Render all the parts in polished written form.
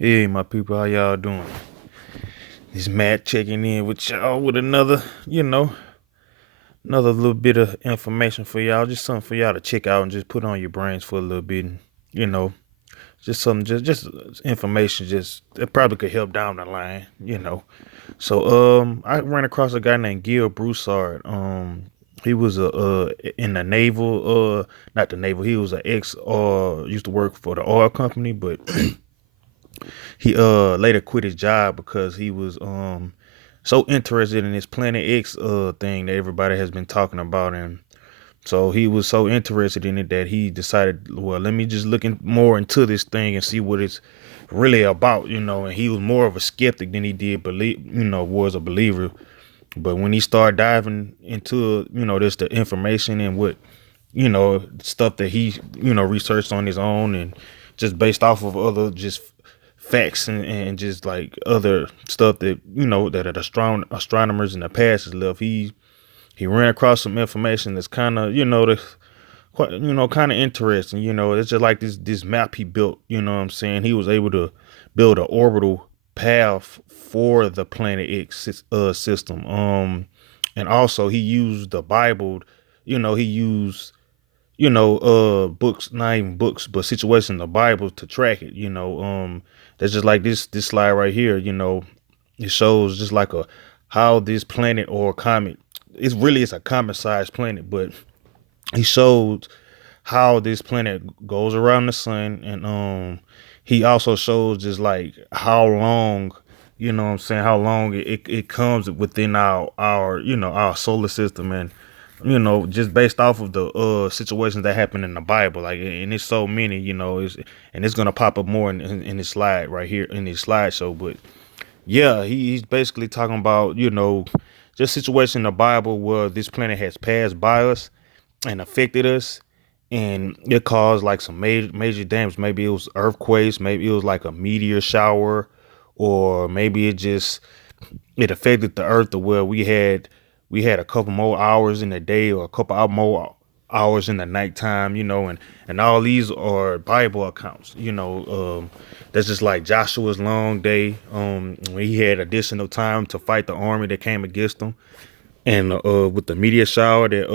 Hey, my people, how y'all doing? This Matt checking in with y'all with another little bit of information for y'all. Just something for y'all to check out and just put on your brains for a little bit. And, you know, just something, just information, just that probably could help down the line. So, I ran across a guy named Gill Broussard. He was in the naval, not the naval. He was an ex, used to work for the oil company, but he later quit his job because he was so interested in this Planet X thing that everybody has been talking about, and so he was so interested in it that he decided, well, let me just more into this thing and see what it's really about. And he was more of a skeptic than he did was a believer. But when he started diving into this the information and what stuff that he researched on his own and just based off of other just facts and just like other stuff that that astronomers in the past has left. He ran across some information that's kind of the quite kind of interesting. It's just like this map he built. You know what I'm saying? He was able to build an orbital path for the Planet X system. And also he used the Bible. He used books, not even books, but situations in the Bible to track it. That's just like this slide right here. It shows just like a how this planet or comet. It's a comet sized planet, but he showed how this planet goes around the sun, and he also shows just like how long. What I'm saying, how long it comes within our solar system, and just based off of the situations that happen in the Bible, like, and it's so many, and it's gonna pop up more in this slide right here in this slideshow. But yeah, he's basically talking about just situation in the Bible where this planet has passed by us and affected us, and it caused like some major damage. Maybe it was earthquakes, maybe it was like a meteor shower, or maybe it affected the earth to where we had a couple more hours in the day or a couple more hours in the nighttime, and all these are Bible accounts. That's just like Joshua's long day, when he had additional time to fight the army that came against him, and with the meteor shower that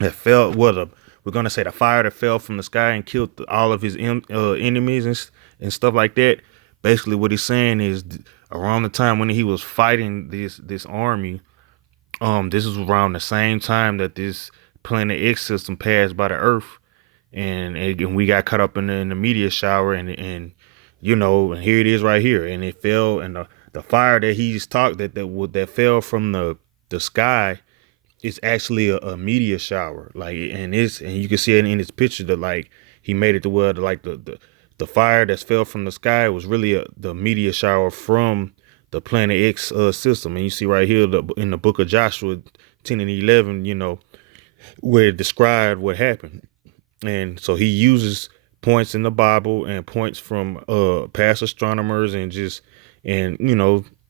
that fell, we're gonna say the fire that fell from the sky and killed all of his enemies and stuff like that. Basically, what he's saying is around the time when he was fighting this army, this is around the same time that this Planet X system passed by the Earth, and we got caught up in the meteor shower, and here it is right here, and it fell, and the fire that he's talked that fell from the sky is actually a meteor shower, like, and you can see it in his picture that like he made it to where the fire that fell from the sky was really the meteor shower from the Planet X system. And you see right here in the book of Joshua 10 and 11, where it described what happened. And so he uses points in the Bible and points from past astronomers and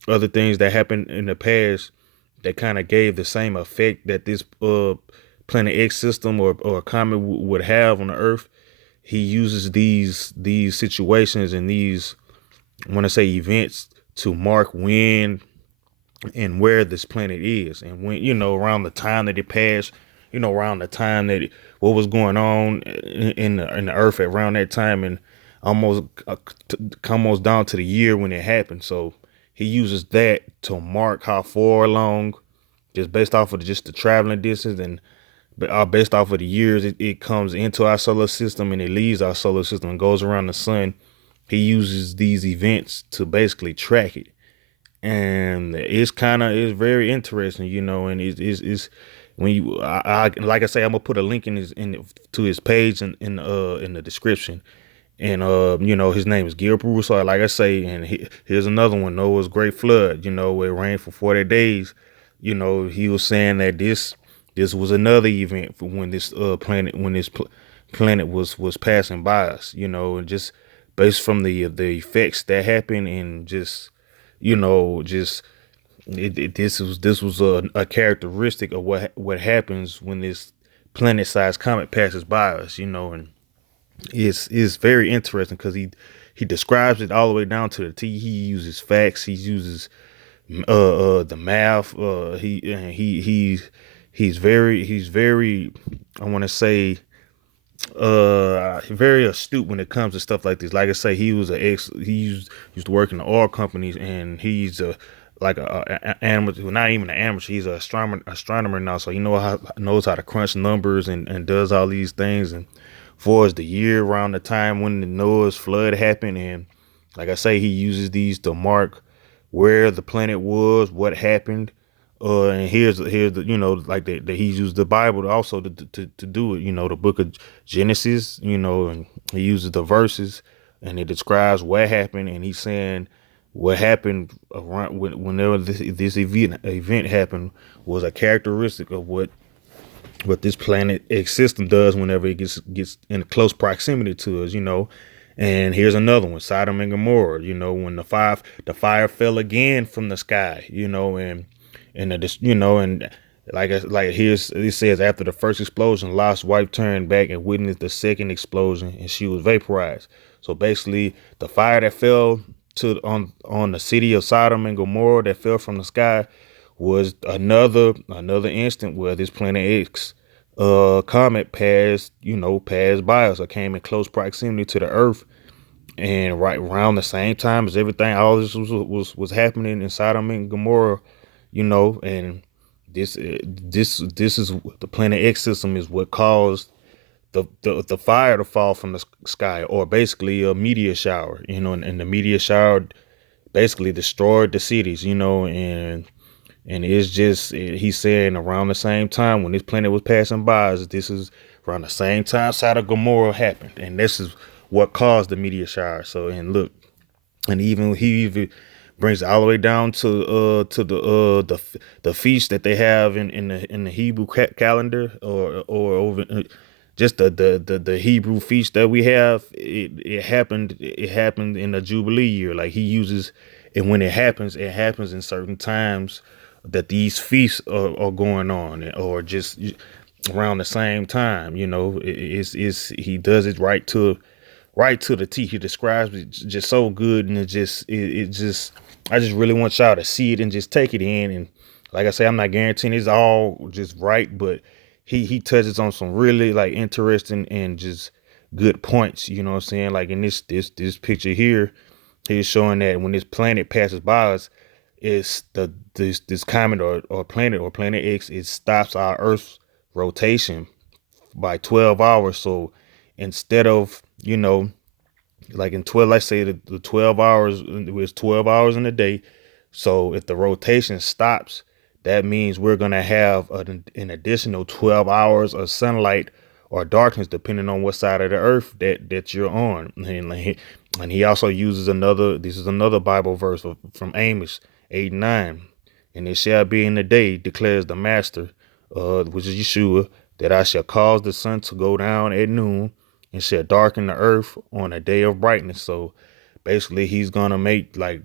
other things that happened in the past that kind of gave the same effect that this Planet X system or a comet would have on the Earth. He uses these situations and these, I want to say, events to mark when and where this planet is, and when around the time that it passed, around the time what was going on in the Earth around that time, and almost almost down to the year when it happened. So he uses that to mark how far along, just based off of just the traveling distance, and based off of the years it comes into our solar system and it leaves our solar system and goes around the sun. He uses these events to basically track it, and it's very interesting, and it's when I like I say, I'm gonna put a link to his page in the description. And his name is Gill Broussard, like I say. And here's another one: Noah's great flood, where it rained for 40 days. He was saying that this was another event for when planet was passing by us, and just based from the effects that happened, and just just this was a characteristic of what happens when this planet-sized comet passes by us, and is very interesting because he describes it all the way down to the T. He uses facts. He uses the math. He's very I want to say very astute when it comes to stuff like this. Like I say, he used to work in the oil companies, and he's like a amateur, well, not even an amateur. He's an astronomer now, so he knows how to crunch numbers and does all these things. And for the year around the time when the Noah's flood happened, and like I say, he uses these to mark where the planet was, what happened. And here's the like that he's used the Bible also to do it. The book of Genesis. And he uses the verses, and it describes what happened, and he's saying what happened around whenever this event happened was a characteristic of what this planet X system does whenever it gets in close proximity to us. And here's another one: Sodom and Gomorrah. When the fire fell again from the sky. And like here's it says, after the first explosion, Lot's wife turned back and witnessed the second explosion, and she was vaporized. So basically, the fire that fell on the city of Sodom and Gomorrah, that fell from the sky, was another instant where this Planet X comet passed by us, or came in close proximity to the Earth. And right around the same time as everything, all this was happening in Sodom and Gomorrah. And this is the Planet X system is what caused the fire to fall from the sky, or basically a meteor shower. And the meteor shower basically destroyed the cities. And it's just he's saying around the same time when this planet was passing by us, this is around the same time Sodom and Gomorrah happened, and this is what caused the meteor shower. So, and look, and he even brings it all the way down to the feast that they have in the Hebrew calendar, or over just the Hebrew feast that we have. It happened in the Jubilee year. Like he uses, and when it happens in certain times that these feasts are going on, or just around the same time. It's he does it right to the T. He describes it just so good, and it just I just really want y'all to see it and just take it in. And like I say, I'm not guaranteeing it's all just right, but he touches on some really like interesting and just good points. You know what I'm saying? Like in this picture here, he's showing that when this planet passes by us, it's this comet or planet X, it stops our Earth's rotation by 12 hours. So instead of like in 12, let's say the 12 hours, it was 12 hours in a day. So if the rotation stops, that means we're going to have an additional 12 hours of sunlight or darkness, depending on what side of the earth that you're on. And he also uses this is another Bible verse from Amos 8:9. And it shall be in the day, declares the master, which is Yeshua, that I shall cause the sun to go down at noon, and shall darken the earth on a day of brightness. So basically he's gonna make, like,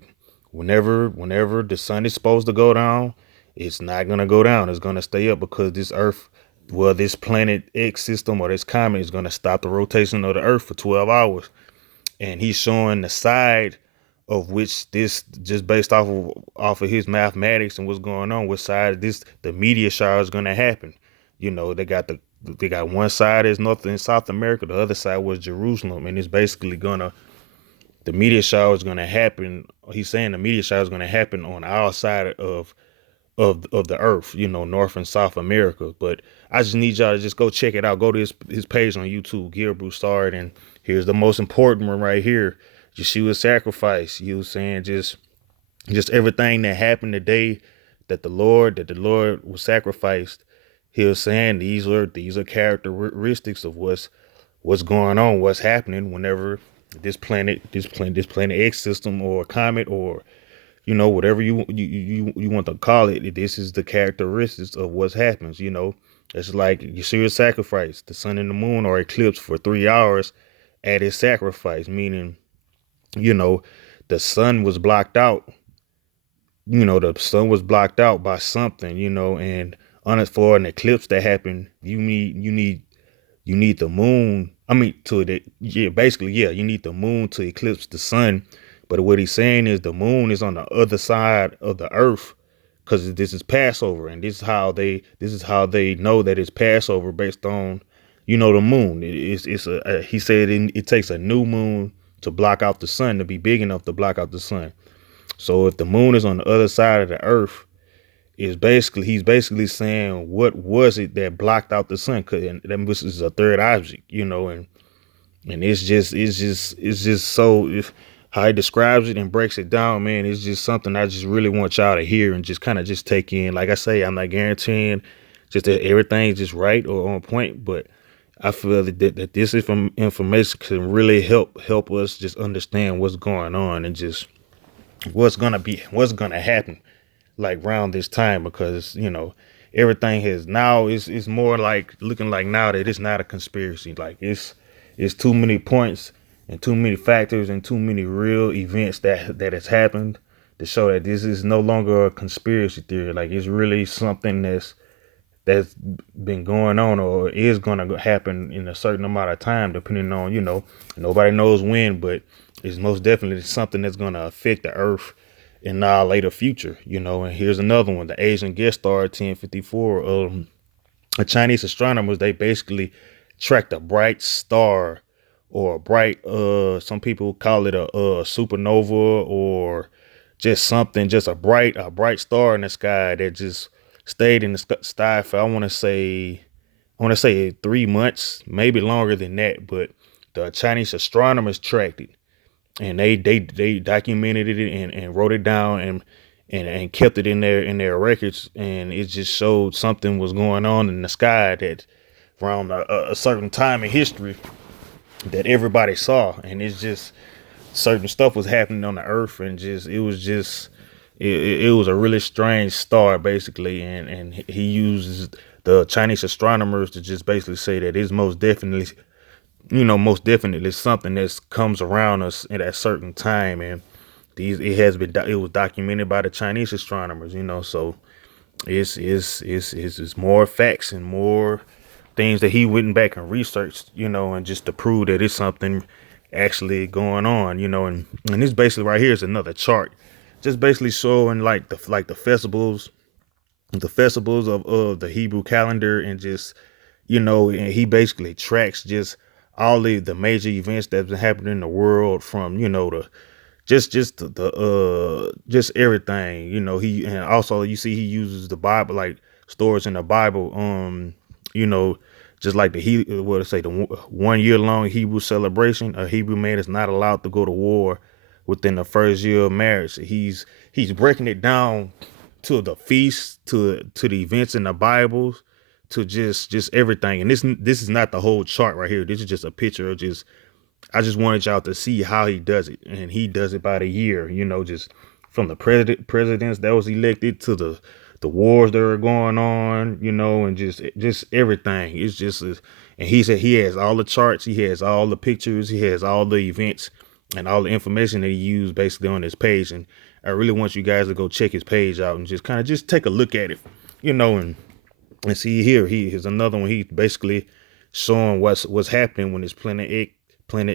whenever the sun is supposed to go down, it's not gonna go down. It's gonna stay up, because this planet X system, or this comet, is gonna stop the rotation of the earth for 12 hours. And he's showing the side of which this, just based off of his mathematics and what's going on, what side the meteor shower is gonna happen. They got one side is North and South America, the other side was Jerusalem, and it's basically the meteor shower is gonna happen. He's saying the meteor shower is gonna happen on our side of the earth, North and South America. But I just need y'all to just go check it out. Go to his page on YouTube, Gill Broussard, and here's the most important one right here: Yeshua's sacrifice. He was saying just everything that happened the day that the Lord was sacrificed. He was saying these are characteristics of what's going on, what's happening whenever this planet X system, or comet, or whatever you want to call it. This is the characteristics of what happens. It's like Yeshua's sacrifice. The sun and the moon are eclipsed for 3 hours at his sacrifice, meaning you know the sun was blocked out. The sun was blocked out by something. And on it, for an eclipse to happen, you need you need the moon. I mean, to the yeah, basically, yeah, you need the moon to eclipse the sun. But what he's saying is the moon is on the other side of the earth because this is Passover, and this is how they know that it's Passover based on the moon. He said it takes a new moon to block out the sun to be big enough to block out the sun. So if the moon is on the other side of the earth, he's basically saying what was it that blocked out the sun? Cause and this is a third object, and it's just so if how he describes it and breaks it down, man, it's just something I just really want y'all to hear and just kind of just take in. Like I say, I'm not guaranteeing just that everything's just right or on point, but I feel that this information can really help us just understand what's going on and just what's gonna happen like around this time because everything has now is more like looking like now that it's not a conspiracy. Like it's too many points and too many factors and too many real events that has happened to show that this is no longer a conspiracy theory. Like it's really something that's been going on or is going to happen in a certain amount of time, depending on, nobody knows when, but it's most definitely something that's going to affect the earth in our later future, and here's another one, the Asian guest star 1054. The Chinese astronomers, they basically tracked a bright star or a bright, some people call it a supernova or just something, just a bright star in the sky that just stayed in the sky for I want to say 3 months, maybe longer than that. But the Chinese astronomers tracked it, and they documented it and wrote it down and kept it in their records, and it just showed something was going on in the sky that around a certain time in history that everybody saw, and it's just certain stuff was happening on the earth, and it was a really strange star basically, and he uses the Chinese astronomers to just basically say that it's most definitely something that comes around us at a certain time, and it was documented by the Chinese astronomers, so it's more facts and more things that he went back and researched, and just to prove that it's something actually going on, and this basically right here is another chart, just basically showing like the festivals of the Hebrew calendar, and just and he basically tracks just all the major events that's been happening in the world from the just everything. He and also you see he uses the Bible, like stories in the Bible, you know just like what to say, the 1 year long Hebrew celebration. A Hebrew man is not allowed to go to war within the first year of marriage. He's breaking it down to the feasts, to the events in the Bibles, to just everything. And this is not the whole chart right here. This is just a picture of just I just wanted y'all to see how he does it, and he does it by the year. Just from the presidents that was elected to the wars that are going on. And just everything. It's just, and he said he has all the charts, he has all the pictures, he has all the events, and all the information that he used basically on his page. And I really want you guys to go check his page out and just kind of just take a look at it, and see here. Here's another one. He basically showing what's happening when this Planet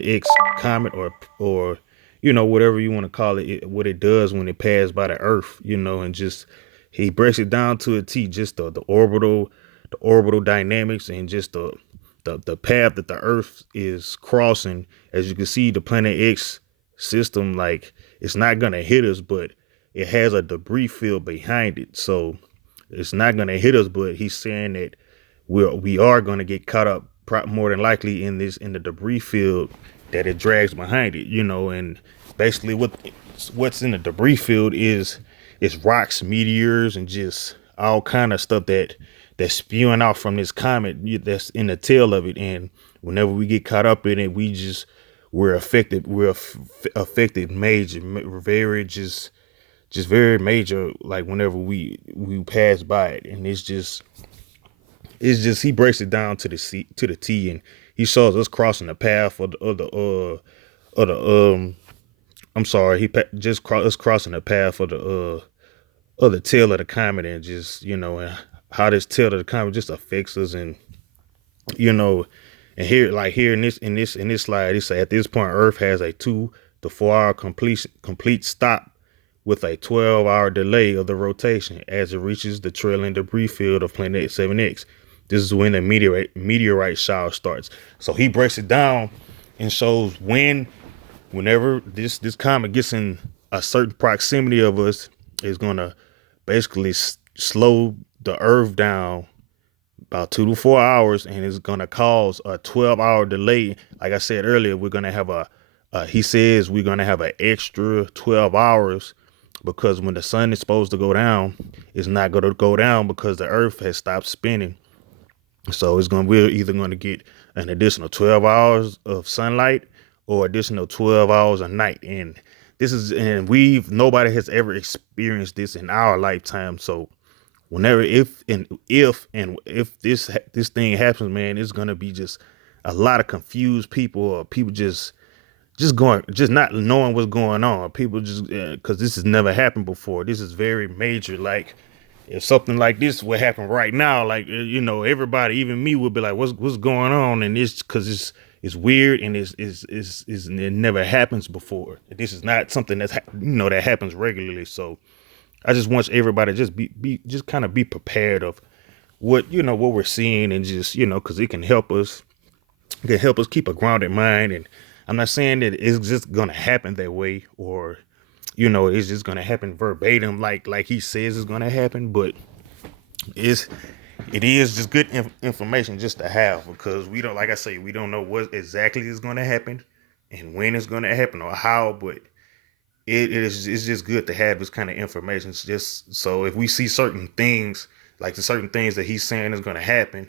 X comet or whatever you want to call it, what it does when it passes by the Earth, and just he breaks it down to a T, just the orbital dynamics, and just the path that the Earth is crossing. As you can see, the Planet X system, like, it's not gonna hit us, but it has a debris field behind it, so it's not gonna hit us. But he's saying that we are gonna get caught up, more than likely, in the debris field that it drags behind it, and basically what's in the debris field is rocks, meteors, and just all kind of stuff that's spewing out from this comet that's in the tail of it. And whenever we get caught up in it, we're affected. Affected major, very just very major. Like whenever we pass by it, and it's just he breaks it down to the T, and he shows us crossing the path of the I'm sorry, us crossing the path of the tail of the comet, and just and how this tail of the comet just affects us. And you know And here, like here in this slide, it say at this point, Earth has a 2 to 4 hour complete stop with a 12-hour delay of the rotation as it reaches the trailing debris field of planet 7x. This is when the meteorite shower starts. So he breaks it down and shows whenever this comet gets in a certain proximity of us, is gonna basically slow the Earth down about 2 to 4 hours, and it's gonna cause a 12-hour delay. Like I said earlier, we're gonna have he says we're gonna have an extra 12 hours because when the sun is supposed to go down, it's not gonna go down because the Earth has stopped spinning. So we're either gonna get an additional 12 hours of sunlight or additional 12 hours a night. And nobody has ever experienced this in our lifetime. So whenever if this thing happens, man, it's gonna be just a lot of confused people, or people just not knowing what's going on. People just because this has never happened before. This is very major. Like if something like this would happen right now, like everybody, even me, would be like, what's going on? And it's because it's weird, and it never happens before. This is not something that happens regularly. So I just want everybody to just kind of be prepared of what we're seeing, and just because it can help us keep a grounded mind. And I'm not saying that it's just gonna happen that way, or it's just gonna happen verbatim like he says it's gonna happen, but it is just good information just to have, because we don't, like I say, we don't know what exactly is gonna happen and when it's gonna happen or how, but it's just good to have this kind of information. It's just so if we see certain things, like the certain things that he's saying is going to happen,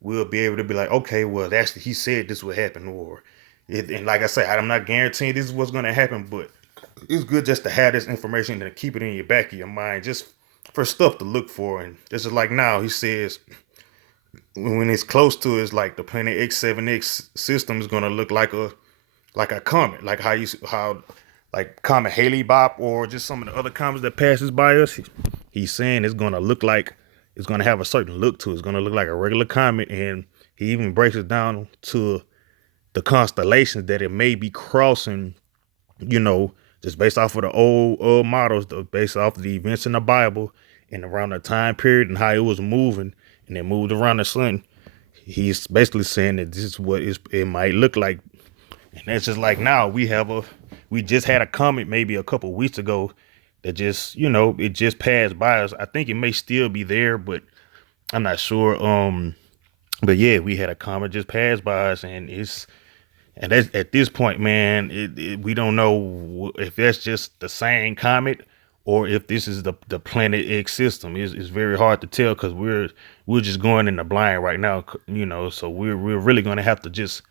we'll be able to be like, okay, well, he said this would happen, and like I say, I'm not guaranteeing this is what's going to happen, but it's good just to have this information and keep it in your back of your mind, just for stuff to look for. And this is like now he says when it's close to it's like the planet X7X system is going to look like a comet, like how like Comet Haley Bop, or just some of the other comets that passes by us. He's saying it's going to have a certain look to it. It's going to look like a regular comet. And he even breaks it down to the constellations that it may be crossing, just based off of the old models, based off of the events in the Bible and around the time period and how it was moving, and it moved around the sun. He's basically saying that this is what it might look like. And that's just like now we just had a comet maybe a couple weeks ago that just, it just passed by us. I think it may still be there, but I'm not sure. But yeah, we had a comet just pass by us, and that's at this point, man, we don't know if that's just the same comet or if this is the Planet X system. It's very hard to tell because we're just going in the blind right now, so we're really going to have to just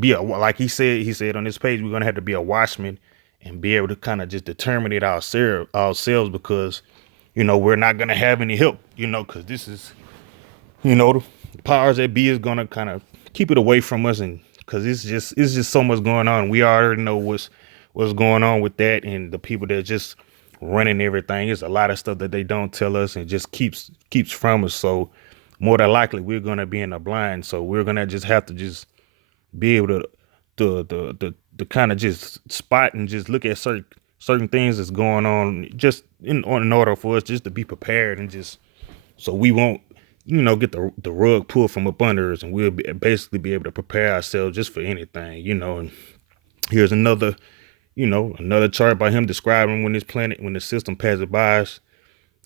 be like he said on this page, we're going to have to be a watchman and be able to kind of just determine it ourselves, because we're not going to have any help, because this is, the powers that be is going to kind of keep it away from us. And because it's just so much going on. We already know what's going on with that, and the people that just running everything. It's a lot of stuff that they don't tell us and just keeps from us. So more than likely we're going to be in the blind. So we're going to just have to just be able to kind of just spot and just look at certain things that's going on, just in order for us just to be prepared, and just so we won't get the rug pulled from up under us, and we'll basically be able to prepare ourselves just for anything. And here's another chart by him describing when the system passes by us,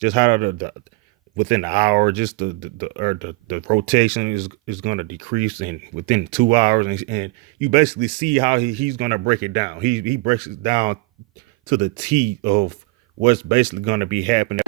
just how within the hour, just the rotation is going to decrease, and within 2 hours, and you basically see how he's going to break it down. He breaks it down to the T of what's basically going to be happening.